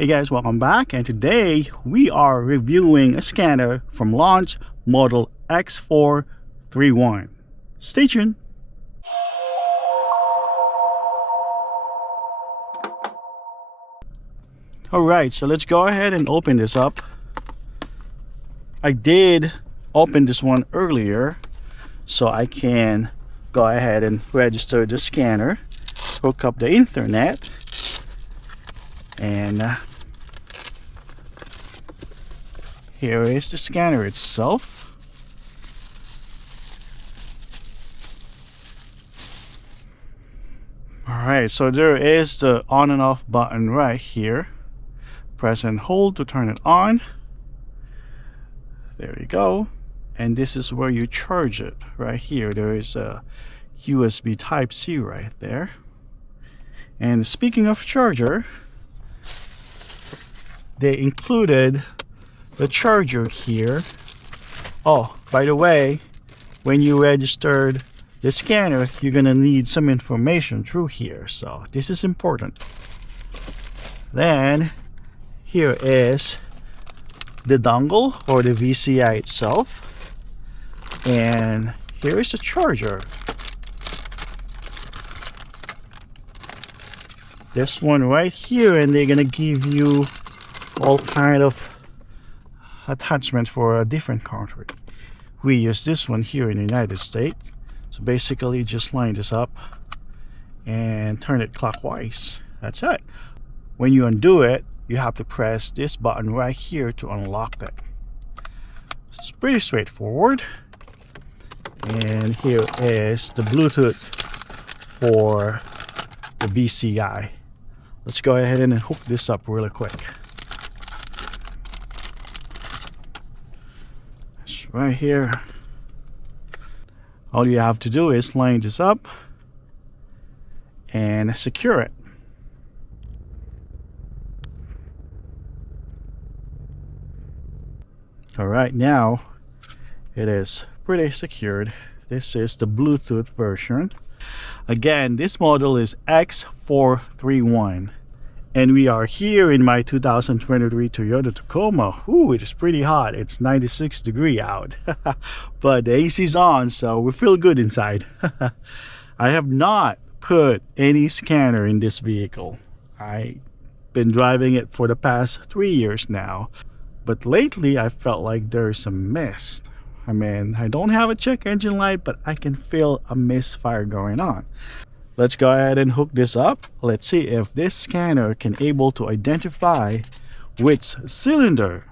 Hey guys, welcome back, and today we are reviewing a scanner from Launch model X431. Stay tuned. Alright, so let's go ahead and open this up. I did open this one earlier so I can go ahead and register the scanner, hook up the internet, and here is the scanner itself. Alright, so there is the on and off button right here. Press and hold to turn it on. There you go. And this is where you charge it. Right here, there is a USB Type-C right there. And speaking of charger, they included the charger here. Oh, by the way, when you registered the scanner, you're gonna need some information through here, so this is important. Then here is the dongle or the VCI itself, and here is the charger. This one right here, and they're gonna give you all kind of attachment for a different country. We use this one here in the United States. So basically just line this up and turn it clockwise. That's it. When you undo it, you have to press this button right here to unlock it. It's pretty straightforward. And here is the Bluetooth for the VCI. Let's go ahead and hook this up really quick. Right here, all you have to do is line this up and secure it. Alright, now it is pretty secured. This is the Bluetooth version. Again, this model is X431. And we are here in my 2023 Toyota Tacoma. Ooh, it is pretty hot. It's 96 degrees out. But the AC is on, so we feel good inside. I have not put any scanner in this vehicle. I've been driving it for the past 3 years now. But lately, I felt like there's a mist. I mean, I don't have a check engine light, but I can feel a misfire going on. Let's go ahead and hook this up. Let's see if this scanner can able to identify which cylinder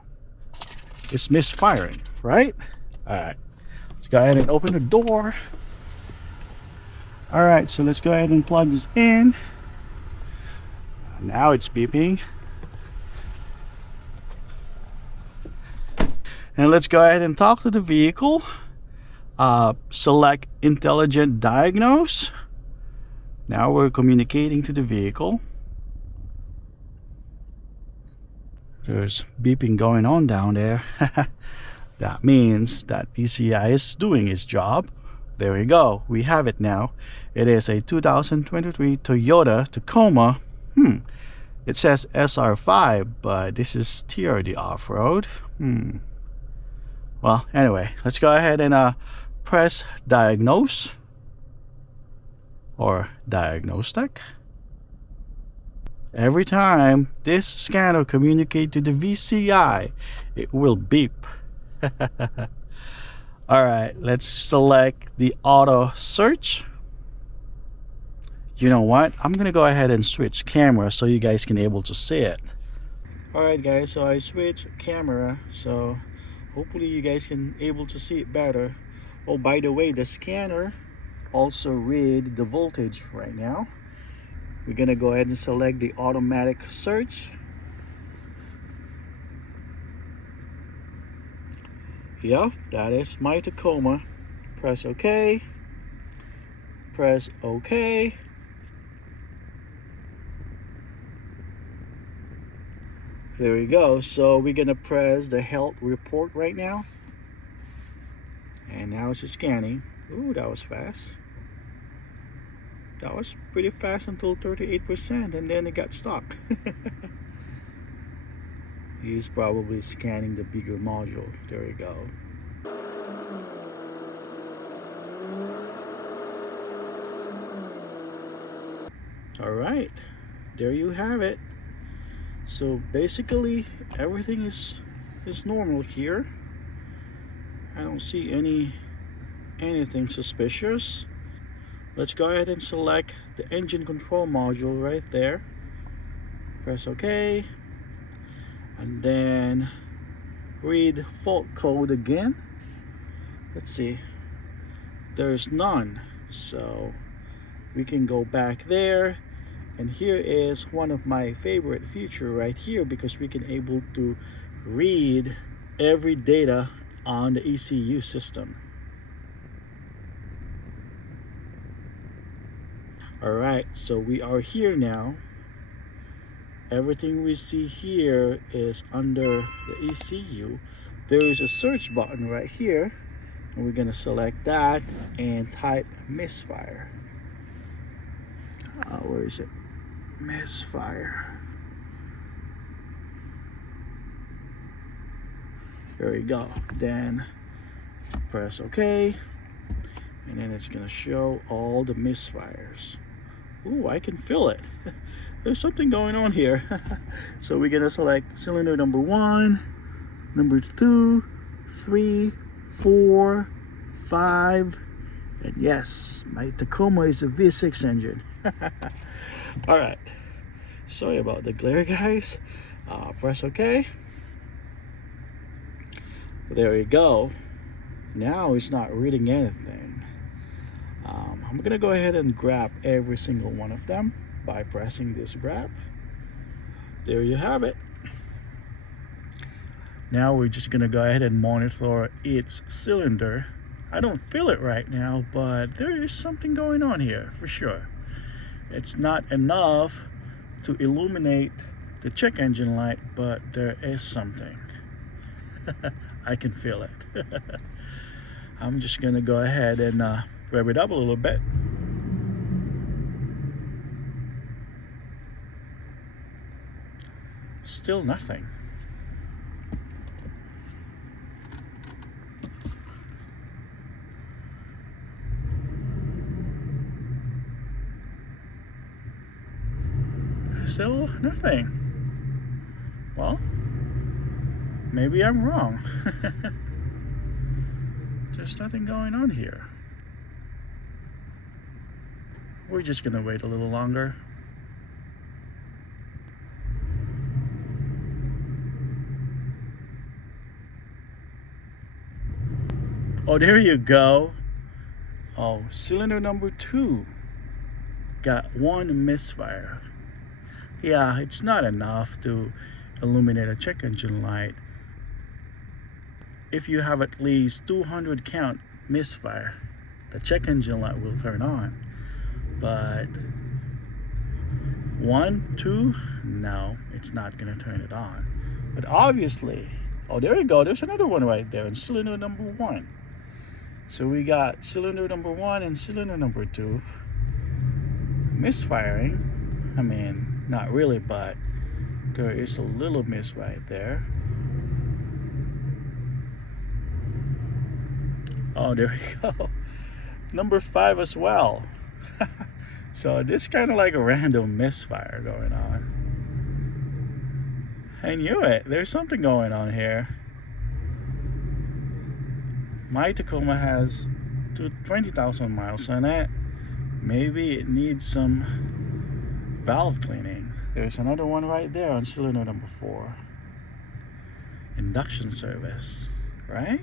is misfiring, right? Alright, let's go ahead and open the door. Alright, so let's go ahead and plug this in. Now it's beeping. And let's go ahead and talk to the vehicle. Select Intelligent Diagnose. Now we're communicating to the vehicle. There's beeping going on down there. That means that VCI is doing its job. There we go. We have it now. It is a 2023 Toyota Tacoma. It says SR5, but this is TRD off-road. Well, anyway, let's go ahead and press Diagnose or Diagnostic. Every time this scanner communicates to the VCI, it will beep. Alright, let's select the auto search. You know what? I'm gonna go ahead and switch camera so you guys can able to see it. Alright guys, so I switched camera, so hopefully you guys can able to see it better. Oh, by the way, the scanner also read the voltage right now. We're gonna go ahead and select the automatic search. Yep, that is my Tacoma. Press OK. Press OK. There we go. So we're gonna press the health report right now. And now it's just scanning. Ooh, that was fast. That was pretty fast until 38%, and then it got stuck. He's probably scanning the bigger module. There we go. All right, there you have it. So basically everything is normal here. I don't see anything suspicious. Let's go ahead and select the engine control module right there. Press OK, and then read fault code again. Let's see, there's none, so we can go back there. And here is one of my favorite feature right here, because we can able to read every data on the ECU system. Alright, so we are here now. Everything we see here is under the ECU. There is a search button right here, and we're gonna select that and type misfire. Where is it? Misfire. There we go. Then press OK, and then it's gonna show all the misfires. Ooh, I can feel it. There's something going on here. So we're gonna select cylinder number 1, number 2, 3, 4, 5, and yes, my Tacoma is a V6 engine. All right, sorry about the glare, guys. Press OK. There you go. Now it's not reading anything. I'm gonna go ahead and grab every single one of them by pressing this grab. There you have it. Now we're just gonna go ahead and monitor its cylinder. I don't feel it right now, but there is something going on here for sure. It's not enough to illuminate the check engine light, but there is something. I can feel it. I'm just gonna go ahead and rev it up a little bit. Still nothing. Still nothing. Well, maybe I'm wrong. There's nothing going on here. We're just gonna wait a little longer. Oh, there you go. Oh, cylinder number 2 got one misfire. Yeah, it's not enough to illuminate a check engine light. If you have at least 200 count misfire, the check engine light will turn on. But 1, 2, no, it's not gonna turn it on. But obviously, oh, there you go, there's another one right there in cylinder number 1. So we got cylinder number 1 and cylinder number 2 misfiring. I mean, not really, but there is a little miss right there. Oh, there we go. Number 5 as well. So this kind of like a random misfire going on. I knew it. There's something going on here. My Tacoma has 20,000 miles on it. Maybe it needs some valve cleaning. There's another one right there on cylinder number 4. Induction service, right?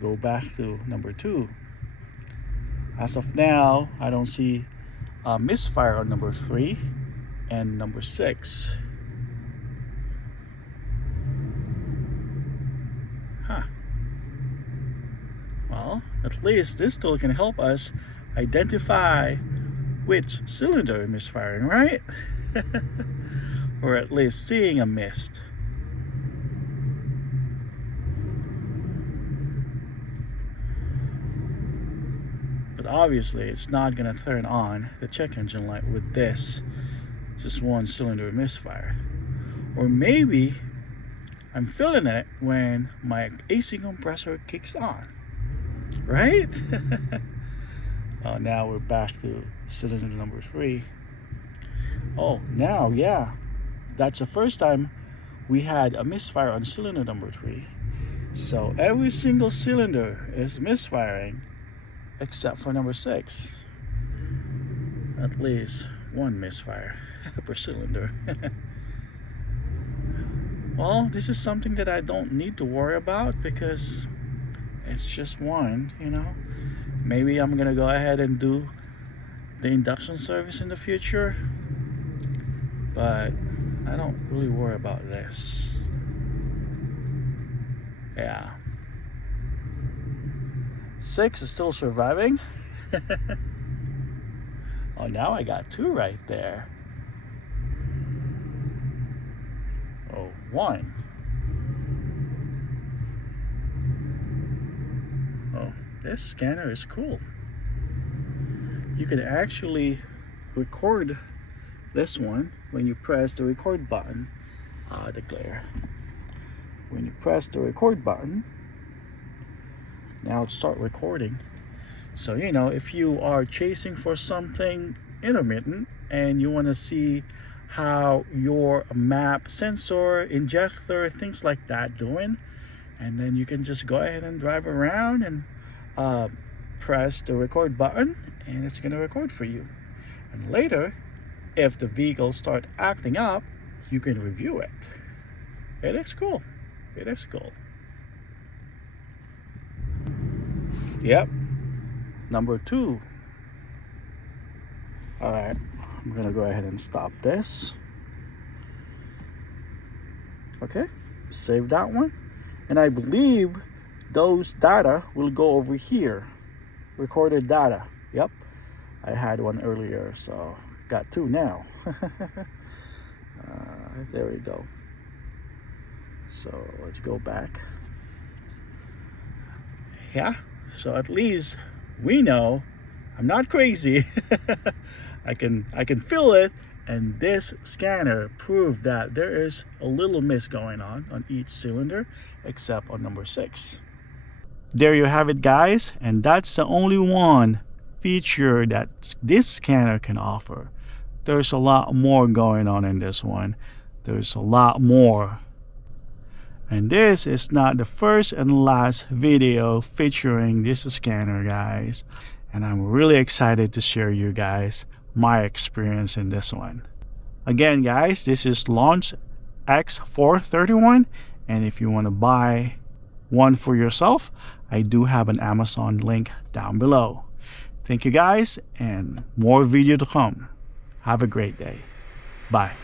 Go back to number 2. As of now, I don't see a misfire on number 3 and number 6. Well, at least this tool can help us identify which cylinder is misfiring, right? Or at least seeing a mist. But obviously it's not gonna turn on the check engine light with this just one cylinder misfire. Or maybe I'm feeling it when my AC compressor kicks on, right? Oh, now we're back to cylinder number 3. Oh, now, yeah, that's the first time we had a misfire on cylinder number 3. So every single cylinder is misfiring except for number 6. At least one misfire per cylinder. Well, this is something that I don't need to worry about because it's just one, you know. Maybe I'm gonna go ahead and do the induction service in the future, but I don't really worry about this. Yeah, 6 is still surviving. Oh, now I got 2 right there. Oh, 1. Oh, this scanner is cool. You can actually record this one when you press the record button. The glare. When you press the record button, now start recording. So, you know, if you are chasing for something intermittent and you want to see how your map sensor, injector, things like that doing, and then you can just go ahead and drive around and press the record button, and it's going to record for you. And later, if the vehicle start acting up, you can review it. It looks cool. It is cool. Yep. Number 2. All right, I'm gonna go ahead and stop this. Okay, save that one. And I believe those data will go over here. Recorded data. Yep, I had one earlier, so got 2 now. There we go. So let's go back. Yeah, so at least we know I'm not crazy. I can feel it, and this scanner proved that there is a little miss going on each cylinder except on number 6. There you have it, guys, and that's the only one feature that this scanner can offer. There's a lot more going on in this one. There's a lot more. And this is not the first and last video featuring this scanner, guys. And I'm really excited to share you guys my experience in this one. Again, guys, this is LAUNCH-X431. And if you want to buy one for yourself, I do have an Amazon link down below. Thank you, guys, and more video to come. Have a great day. Bye.